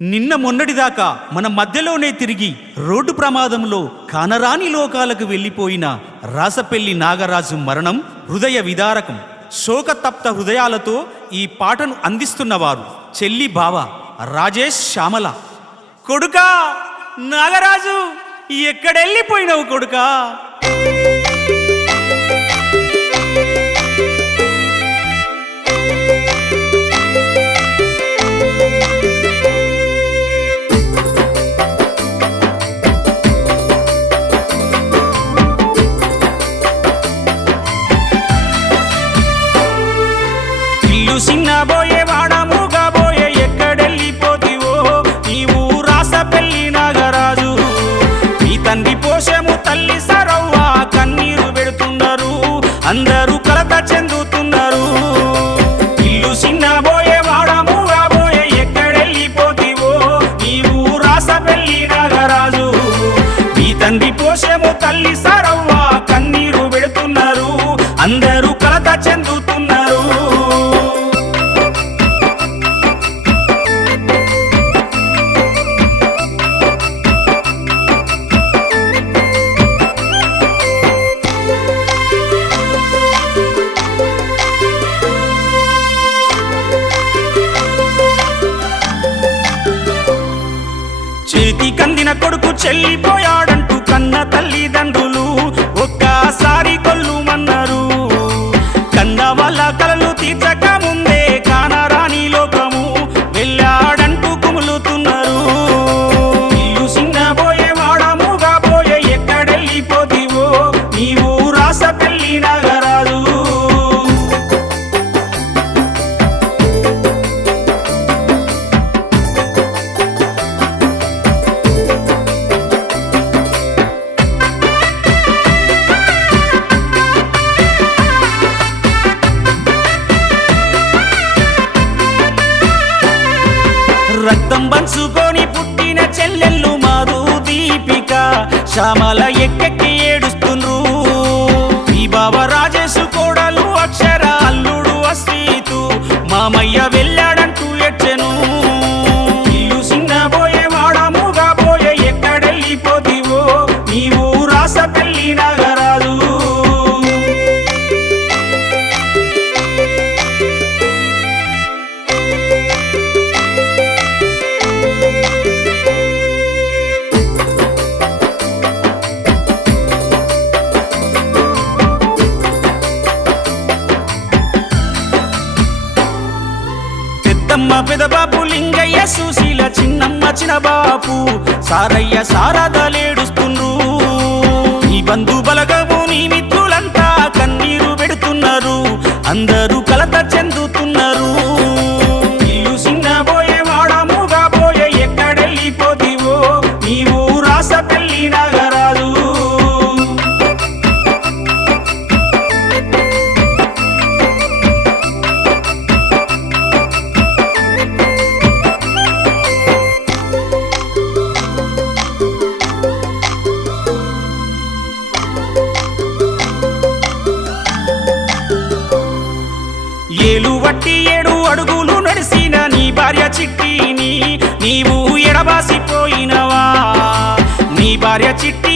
నిన్న మొన్నటిదాకా మన మధ్యలోనే తిరిగి రోడ్డు ప్రమాదంలో కానరాని లోకాలకు వెళ్ళిపోయిన రాసపెల్లి నాగరాజు మరణం హృదయ విదారకం. శోకతప్త హృదయాలతో ఈ పాటను అందిస్తున్నవారు చెల్లి బావ రాజేష్ శ్యామల. కొడుకా నాగరాజు ఎక్కడెళ్ళిపోయినావు కొడుకా? తండ్రి పోషము తల్లి సరవ్వ కన్నీరు పెడుతున్నారు. అందరూ కలత చెందుతున్నారు కొడుకు చెల్లిపోయాడంటూ కన్న తల్లిదండ్రులు రక్తం పంచుకొని పుట్టిన చెల్లెళ్ళు మాధు దీపిక. శ్యామల ఎక్కెక్కి ఏడుస్తుండ్రు. ఈ బావ రాజేశు కోడలు అక్షర అల్లుడు అశ్రీతు. మామయ్య వెళ్ళా పెద్దమ్మ పెదబాబు లింగయ్య సుశీల చిన్నమ్మ చిన్నబాపు సారయ్య సారదలేడుస్తుండ్రు ఈ బంధు బలగము నీ ചിട്ടി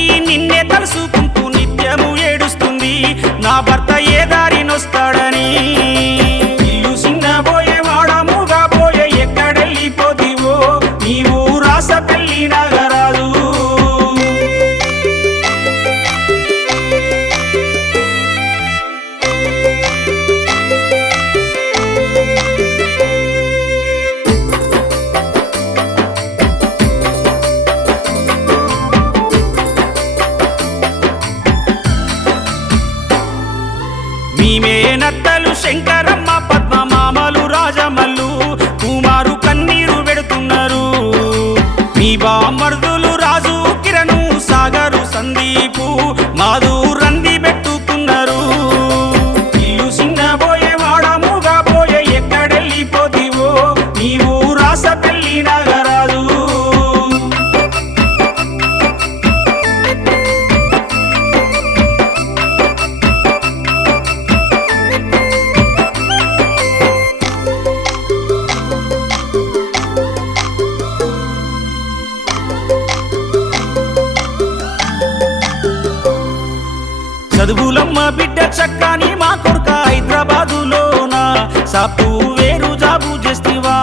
చదువులమ్మ బిడ్డ చక్కని మా కొడుక హైదరాబాదులోనా? Software job చేస్తివా?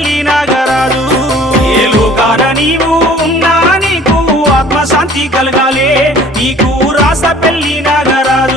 రాస పెళ్ళి నాగరాజు. ఏ లోకాన నీవు ఉన్నా నీకు ఆత్మశాంతి కలగాలే. నీకు రాస పెళ్ళి నాగరాజు.